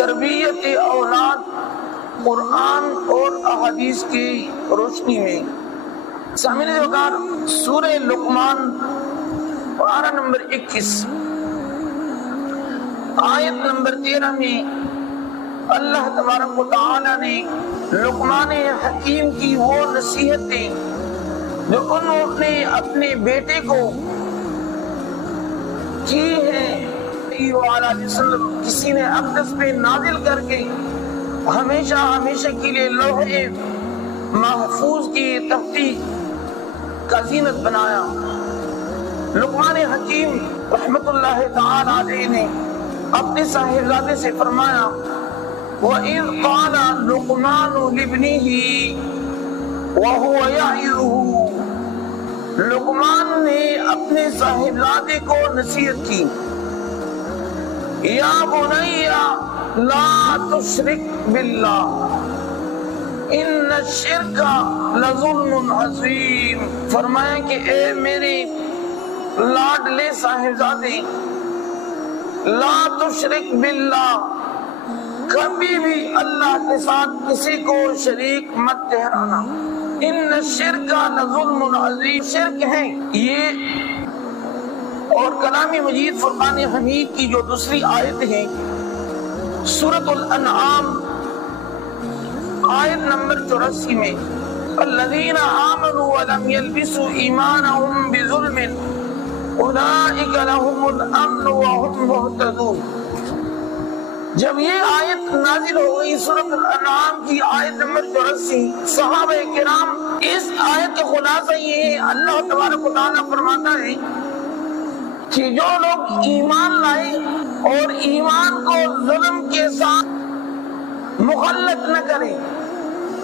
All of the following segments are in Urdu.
تربیت اولاد قرآن اور احادیث کی روشنی میں۔ سامعین وقار، سورہ لقمان پارہ نمبر 21 آیت نمبر 13 میں اللہ تبارک و تعالی نے لقمان حکیم کی وہ نصیحتیں جو انہوں نے اپنے بیٹے کو کی ہیں کسی نے اقدس پہ نازل کر کے ہمیشہ ہمیشہ کے لیے لوح محفوظ کی تختی کا زینت بنایا۔ لقمان حکیم رحمت اللہ تعالی علیہ نے اپنے صاحبزادے سے فرمایا وَإِذْ قَالَ لُقْمَانُ لِابْنِهِ وَهُوَ يَعِظُهُ، لقمان نے اپنے صاحبزادے کو نصیحت کی، یا بنی لا تشرک باللہ ان الشرک لظلم عظیم، فرمایا کہ اے میرے لاڈلے صاحبزادے، لا تشرک باللہ، کبھی بھی اللہ کے ساتھ کسی کو شریک مت ٹھہرانا، ان الشرک لظلم عظیم، شرک ہے یہ۔ اور کلام مجید فرقان حمید کی جو دوسری آیت ہے سورۃ الانعام آیت نمبر 84 میں الذین آمنوا ولم يلبسوا ایمانهم بظلم اولئک لهم الامن وهم مہتدون، جب یہ آیت نازل ہو گئی سورۃ الانعام کی آیت نمبر 84، صحابہ کرام اس آیت کا خلاصہ یہ ہے، اللہ تبارک و تعالیٰ فرماتا ہے کہ جو لوگ ایمان لائے اور ایمان کو ظلم کے ساتھ مخلط نہ کریں،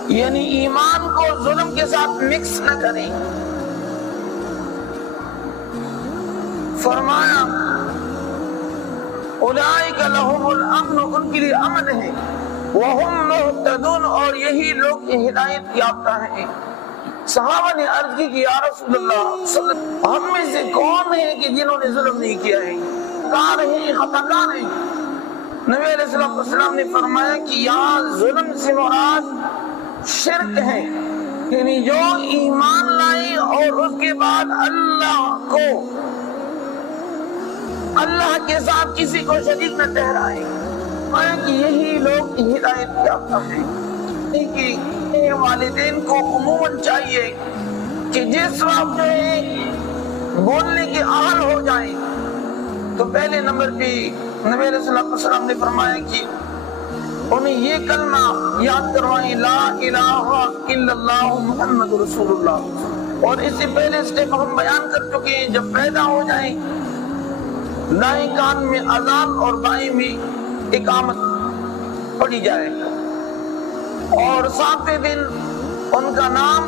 یعنی ایمان کو ظلم کے ساتھ مکس نہ کریں، فرمایا اولئک لهم الامن، ان کے لیے امن ہے، وهم مہتدون، اور یہی لوگ ہدایت یافتہ ہیں۔ صحابہ نے عرض کی کہ یا رسول اللہ ہم میں سے کون ہے کہ جنہوں نے ظلم نہیں کیا ہے، کار ہیں، خطاکار ہیں؟ نبی علیہ السلام نے فرمایا کہ یہاں ظلم سے مراد شرک ہے، یعنی جو ایمان لائے اور اس کے بعد اللہ کے ساتھ کسی کو شریک نہ ٹھہرائے، فرمایا کہ یہی لوگ ہدایت یافتہ ہیں۔ کہ والدین کو عموماً چاہیے کہ جس وقت جو ہے بولنے کے اہل ہو جائیں تو پہلے نمبر پہ نبی علیہ السلام نے فرمایا کہ انہیں یہ کلمہ یاد کروائیں، لا الہ الا اللہ محمد رسول اللہ۔ اور اس سے پہلے اسٹیپ ہم بیان کر چکے ہیں، جب پیدا ہو جائیں دائیں کان میں اذان اور بائیں میں اقامت پڑھی جائے، اور 7ویں دن ان کا نام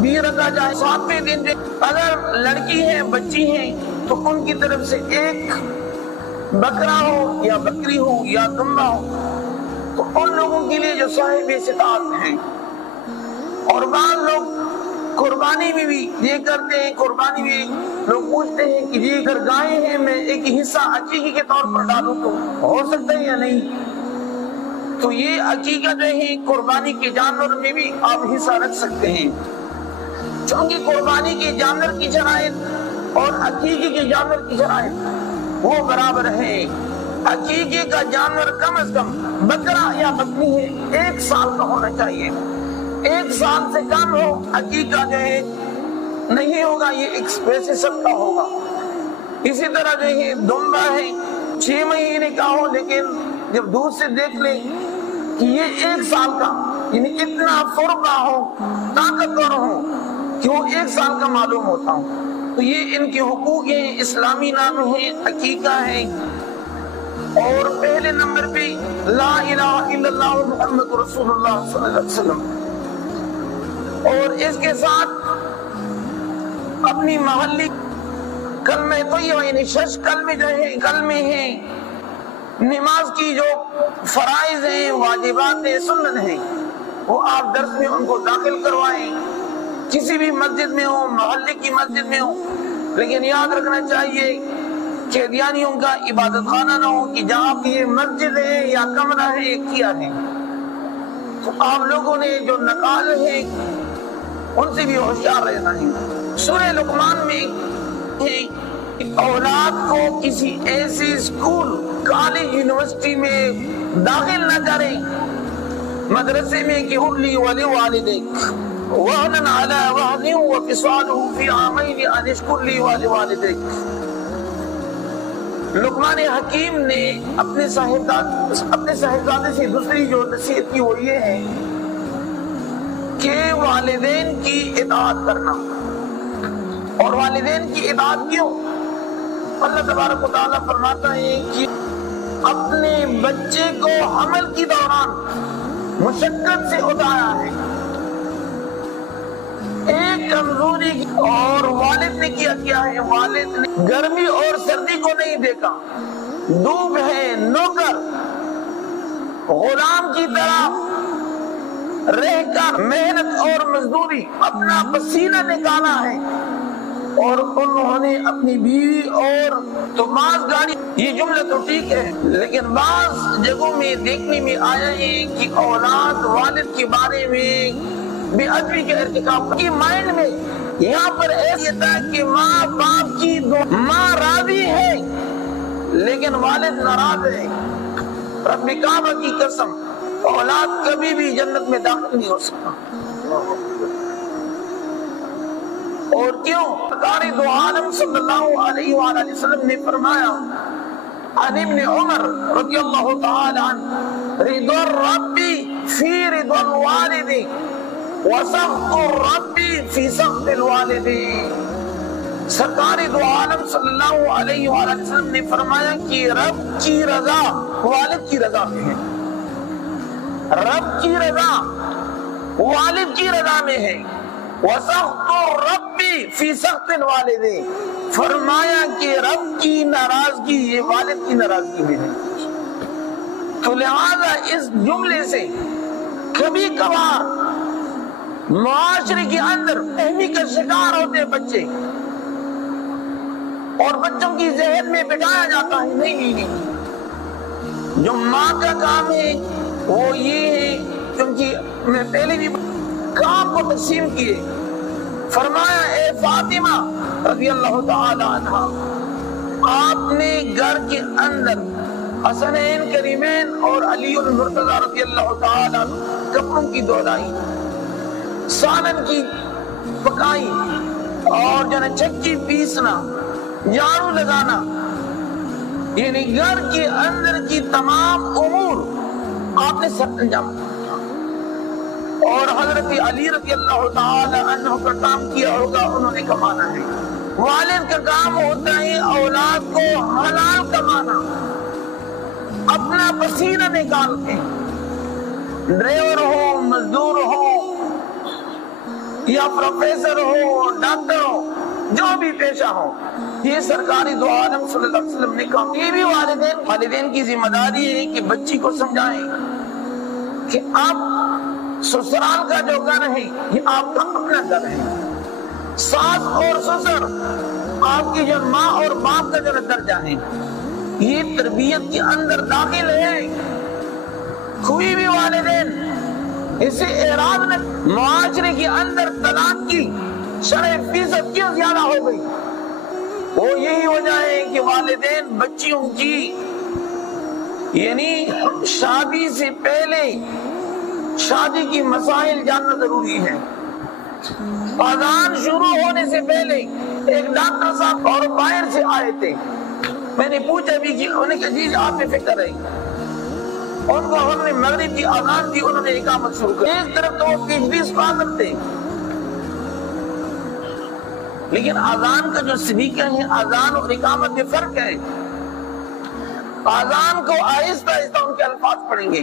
بھی رکھا جائے۔ 7ویں دن اگر لڑکی ہے بچی ہے تو ان کی طرف سے ایک بکرا ہو یا بکری ہو یا دمبا ہو تو ان لوگوں کے لیے جو صاحب استطاعت ہیں۔ اور بعض لوگ قربانی میں بھی یہ کرتے ہیں، قربانی میں لوگ پوچھتے ہیں کہ یہ اگر گائے ہیں میں ایک حصہ عقیقے کے طور پر ڈالوں تو ہو سکتا ہے یا نہیں؟ تو یہ عقیقہ جو ہے قربانی کے جانور میں بھی آپ حصہ رکھ سکتے ہیں، چونکہ قربانی کے جانور کی شرائط اور عقیقے کے جانور کی شرائط وہ برابر ہے۔ عقیقے کا جانور کم از کم بکرا یا بکری ہے 1 سال کا ہونا چاہیے، 1 سال سے کم ہو عقیقہ جو ہے نہیں ہوگا، یہ ویسے سب کا ہوگا۔ اسی طرح جو ہے دمبا ہے 6 مہینے کا ہو، لیکن جب دور سے دیکھ لیں کہ یہ 1 سال کا، یعنی اتنا فربا ہو، طاقتور ہو کہ وہ 1 سال کا معلوم ہوتا ہوں، تو یہ ان کے حقوق ہیں، اسلامی نام ہے، عقیقہ ہے۔ اور پہلے نمبر پہ لا الہ الا اللہ محمد رسول اللہ صلی اللہ علیہ وسلم، اور اس کے ساتھ اپنی محلی کلمہ طیبہ یعنی 6 کلمے جو ہیں کلمے ہیں، نماز کی جو فرائض ہیں، واجبات ہیں، سنن ہیں، وہ آپ درس میں ان کو داخل کروائیں، کسی بھی مسجد میں ہو، محلے کی مسجد میں ہو۔ لیکن یاد رکھنا چاہیے قیدیانیوں کا عبادت خانہ نہ ہو کہ جہاں یہ مسجد ہے یا کمرہ ہے کیا ہے. تو آپ لوگوں نے جو نقال ہے ان سے بھی ہوشیار رہنا ہے. سورہ لقمان میں اولاد کو کسی ایسی اسکول کالج یونیورسٹی میں داخل نہ کریں مدرسے میں کہ ارلی ولی والدیک وہن علی وہن وفصالہ فی عامین ان اشکر لی ولی والدیک. لقمان حکیم نے اپنے صاحبزادے سے دوسری جو نصیحت کی وہ یہ ہے کہ والدین کی اطاعت کرنا. اور والدین کی اطاعت کیوں؟ اللہ تبارک و تعالیٰ فرماتا ہے کہ اپنے بچے کو حمل کی دوران مشقت سے اٹھایا ہے، ایک کمزوری اور والد نے کیا ہے، والد نے گرمی اور سردی کو نہیں دیکھا، ڈوب ہے نوکر غلام کی طرح رہ کر محنت اور مزدوری اپنا پسینہ نکالا ہے. اور انہوں نے اپنی بیوی اور تو ماس گاڑی، یہ جملہ تو ٹھیک ہے لیکن بعض جگہوں میں دیکھنے میں آیا ہے کہ اولاد والد کے بارے میں بے ادبی کا ارتکاب کی مائنڈ میں یہاں پر ایسا تھا کہ ماں باپ کی ماں راضی ہے لیکن والد ناراض ہے. رب کعبہ کی قسم اولاد کبھی بھی جنت میں داخل نہیں ہو سکتا. اور کیوں؟ سرکار دو عالم صلی اللہ علیہ وآلہ وسلم نے فرمایا عن ابن عمر رضی اللہ تعالی عنہ رضا الرب فی رضا الوالد وسخط الرب فی سخط الوالد. سرکار دو عالم صلی اللہ علیہ وآلہ وسلم نے فرمایا کہ رب کی رضا والد کی رضا میں ہے، رب کی رضا والد کی رضا میں ہے. وَسَخْطُ الرَّبِّ فِي سَخْطِ الْوَالِدِ، فرمایا کہ رب کی ناراضگی یہ والد کی ناراضگی میں ہے. تو لہذا اس جملے سے کبھی کبھار معاشرے کے اندر فہمی کا شکار ہوتے بچے اور بچوں کی ذہن میں بٹھایا جاتا ہے نہیں جو ماں کا کام ہے وہ یہ ہے. کیونکہ میں پہلے بھی کام کو تقسیم کیے، فرمایا اے فاطمہ رضی اللہ تعالی عنہ آپ نے گھر کے اندر حسنین کریمین اور علی المرتضی رضی اللہ تعالی عنہ کپڑوں کی دھلائی، سالن کی پکائی اور جو چکی پیسنا، جھاڑو لگانا، یعنی گھر کے اندر کی تمام امور آپ نے سر انجام. اور حضرت علی رضی اللہ تعالی عنہ کا کام کیا ہوگا انہوں نے کمانا ہے. والد کا کام ہوتا ہے اولاد کو حلال کمانا، اپنا پسینہ نکال کے، ڈرائیور ہو، مزدور ہو یا پروفیسر ہو، ڈاکٹر ہو، جو بھی پیشہ ہو، یہ سرکاری دو عالم صلی اللہ علیہ وسلم نے کہا. یہ بھی والدین کی ذمہ داری ہے کہ بچی کو سمجھائیں کہ آپ سسرال کا جو گھر ہے یہ آپ کا اپنا گھر ہے. ساس اور سسر آپ کی جو ماں اور باپ کا جو درجہ ہے یہ تربیت کے اندر داخل ہے. کوئی بھی والدین اسے اعراض نہ. معاشرے کے اندر طلاق کی شرح فیصد کیوں زیادہ ہو گئی؟ وہ یہی وجہ ہے کہ والدین بچیوں کی یعنی شادی سے پہلے شادی کی مسائل جاننا ضروری ہے. اذان شروع ہونے سے پہلے ایک ڈاکٹر صاحب اور باہر سے آئے تھے، میں نے پوچھا بھی کہ انہیں کہ جی آپ پہ فکر ہے. ان کو ہم نے مغرب کی اذان دی، انہوں نے اقامت شروع کی. ایک طرف تو وہ PhD اسکالر تھے لیکن اذان کا جو سلیقہ ہے اذان اور اقامت میں فرق ہے. اذان کو آہستہ آہستہ ان کے الفاظ پڑھیں گے،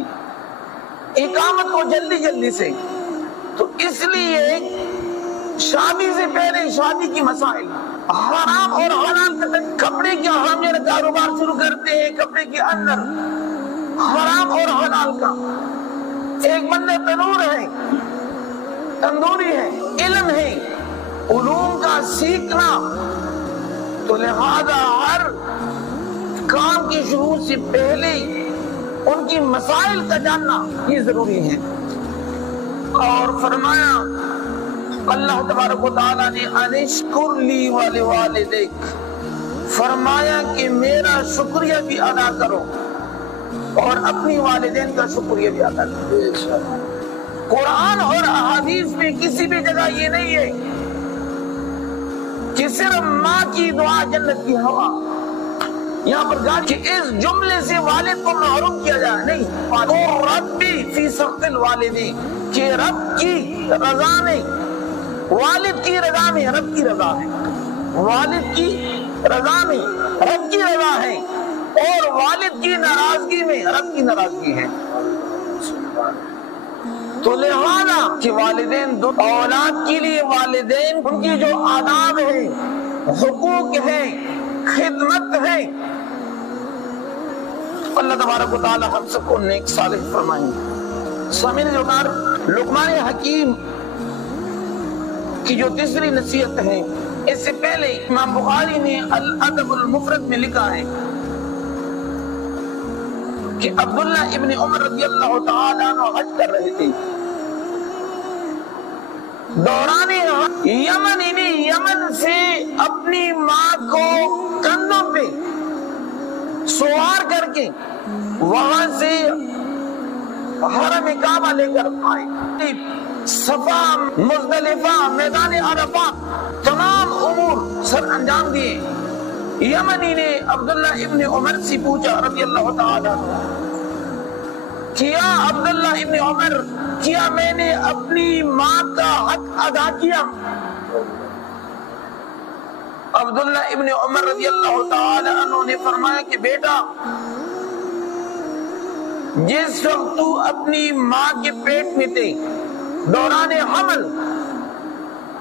اقامت کو جلدی جلدی سے. تو اس لیے شادی سے پہلے شادی کی مسائل، حرام اور حلال کا کپڑے کے ہم جو کاروبار شروع کرتے ہیں کپڑے کے اندر حرام اور حلال کا. ایک بندے تندوری ہے، علم ہے، علوم کا سیکھنا. تو لہذا ہر کام کی شروع سے پہلے ان کی مسائل کا جاننا یہ ضروری ہے۔ اور فرمایا اللہ تبارک و تعالیٰ نے انشکر لی ولوالدیک، فرمایا کہ میرا شکریہ بھی ادا کرو اور اپنی والدین کا شکریہ بھی ادا کرو۔ قرآن اور احادیث میں کسی بھی جگہ یہ نہیں ہے کہ صرف ماں کی دعا جنت کی ہوا، یہاں پر کہا کہ اس جملے سے والد کو محروم کیا جائے، نہیں، اور ربی فی سخط الوالدین، کہ رب کی رضا میں، والد کی رضا میں رب کی رضا ہے، والد کی رضا میں رب کی رضا ہے، اور والد کی ناراضگی میں رب کی ناراضگی ہے۔ تو لہذا کہ والدین اولاد کے لیے والدین ان کی جو آداب ہیں، حقوق ہیں، خدمت ہے، اللہ تبارک و تعالی ہم سب کو نیک صالح فرمائیں۔ سامعین جوکار، لقمان حکیم کی جو تیسری نصیحت ہے، اس سے پہلے امام بخاری نے الادب المفرد میں لکھا ہے کہ عبداللہ ابن عمر رضی اللہ تعالیٰ عنہ حج کر رہے تھے، دوران یمن سے اپنی ماں کو کندھوں پہ سوار کر کے وہاں سے حرم کعبہ لے کر آئے، صفا، مزدلفہ، میدان عرفات، تمام امور سر انجام دیے۔ یمنی نے عبداللہ ابن عمر سے پوچھا رضی اللہ تعالیٰ عنہ، کیا عبداللہ ابن عمر، کیا میں نے اپنی ماں کا حق ادا کیا؟ عبداللہ ابن عمر رضی اللہ تعالی عنہ نے فرمایا کہ بیٹا، جس وقت تو اپنی ماں کے پیٹ میں تھے دوران حمل،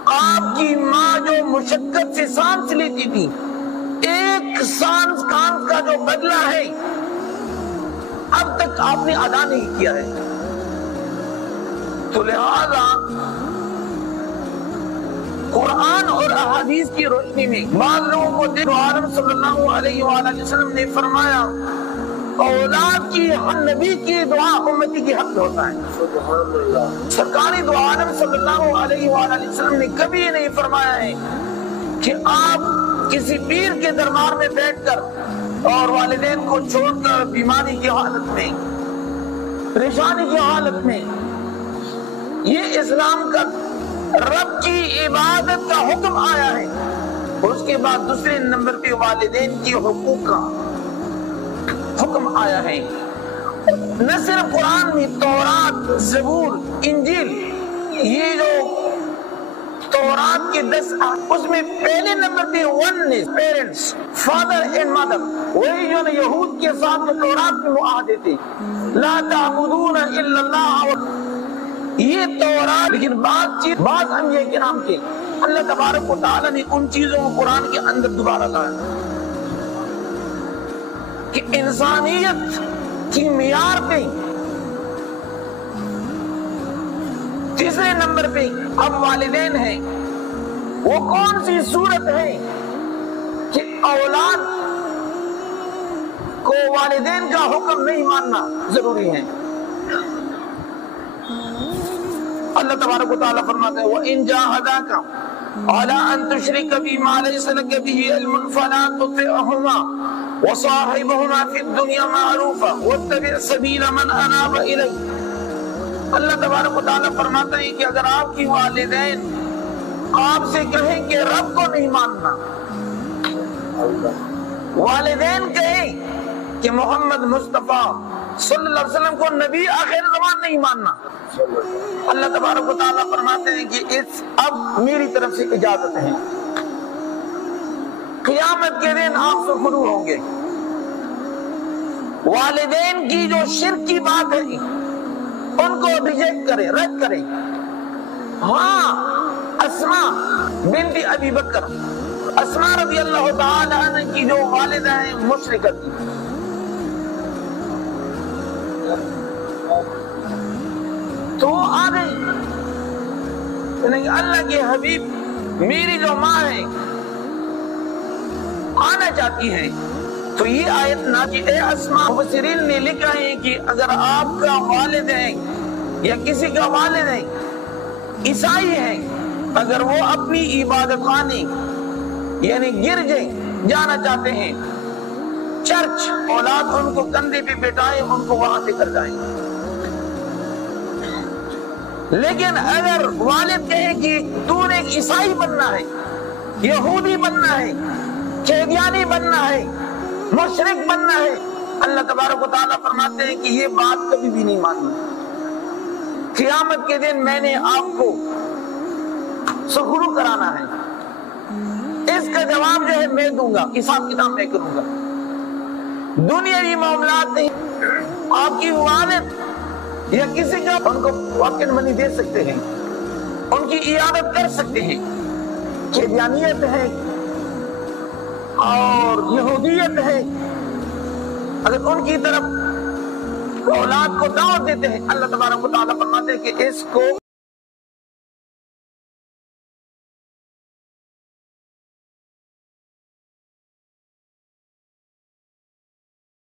آپ کی ماں جو مشقت سے سانس لیتی تھی، ایک سانس کانس کا جو بدلہ ہے اب تک آپ نے ادا نہیں کیا ہے۔ تو لہذا قرآن اور احادیث کی روشنی میں بعض لوگوں کو دیکھ عالم صلی اللہ علیہ وآلہ وسلم نے فرمایا اولاد کی نبی کی دعا امتی کی حق ہوتا ہے۔ سرکاری دو عالم صلی اللہ علیہ وآلہ وسلم نے کبھی یہ نہیں فرمایا ہے کہ آپ کسی پیر کے دربار میں بیٹھ کر اور والدین کو چھوڑ کر بیماری کی حالت میں، پریشانی کی حالت میں، یہ اسلام کا رب کی عبادت کا حکم آیا ہے۔ اس کے بعد دوسرے نمبر پہ والدین کی حقوق کا حکم آیا ہے۔ نہ صرف قرآن میں، تورات، زبور، انجیل، یہ جو تورات کے 10 اس میں پہلے نمبر پہ oneness, parents, father and mother, وہی جو یہود کے ساتھ میں تورات میں معاہدے تھے، لا تعبدون الا اللہ، یہ تورات، لیکن بعض انبیاء کرام کے اللہ تبارک و تعالی نے ان چیزوں کو قرآن کے اندر دوبارہ لایا کہ انسانیت کی معیار پہ تیسرے نمبر پہ اب والدین ہیں۔ وہ کون سی صورت ہے کہ اولاد کو والدین کا حکم نہیں ماننا ضروری ہے؟ اللہ تبارک و تعالیٰ فرماتے ہیں وَإِن جَاهَدَاكَ عَلَىٰ أَن تُشْرِكَ بِي مَا لَيْسَ لَكَ بِهِ عِلْمٌ فَلَا تُطِعْهُمَا وَصَاحِبْهُمَا فِي الدُّنْيَا مَعْرُوفًا وَاتَّبِعْ سَبِيلَ مَنْ أَنَابَ إِلَيَّ۔ اللہ تبارک و تعالیٰ فرماتے ہیں کہ اگر آپ کی والدین آپ سے کہیں کہ رب کو نہیں ماننا، والدین کہیں کہ محمد مصطفیٰ صلی اللہ علیہ وسلم کو نبی آخر زمان نہیں ماننا، اللہ تبارک و تعالیٰ فرماتے ہیں کہ اب میری طرف سے اجازت ہے، قیامت کے دن آپ سے شروع ہوں گے۔ والدین کی جو شرک کی بات ہے ان کو ریجیکٹ کریں، رد کریں۔ ہاں، اسماء بنت ابی بکر، اسماء رضی اللہ تعالی عنہ کی جو والدہ ہیں مشرکہ تھی، تو آ گئی اللہ کے حبیب میری جو ماں ہے آنا چاہتی ہے، تو یہ آیت نازل اسماء مفسرین نے لکھا ہے کہ اگر آپ کا والد ہے یا کسی کا والد ہے عیسائی ہے، اگر وہ اپنی عبادت خانے یعنی گرجے جانا چاہتے ہیں، چرچ، اولاد ان کو کندھے پہ بٹھائے ان کو وہاں سے کر جائیں۔ لیکن اگر والد کہے کہ تو نے عیسائی بننا ہے، یہودی بننا ہے، قیدیانی بننا ہے، مشرک بننا ہے، اللہ تبارک و تعالیٰ فرماتے ہیں کہ یہ بات کبھی بھی نہیں ماننا۔ قیامت کے دن میں نے آپ کو سخرو کرانا ہے، اس کا جواب جو ہے میں دوں گا، حساب کتاب میں کروں گا۔ دنیاوی معاملات نہیں، آپ کی والد یا کسی کا ان کو پاکٹ منی دے سکتے ہیں، ان کی عیادت کر سکتے ہیں، قیدیانیت ہے اور یہودیت ہے، اگر ان کی طرف اولاد کو دعوت دیتے ہیں، اللہ تبارک و تعالیٰ فرماتے ہیں کہ اس کو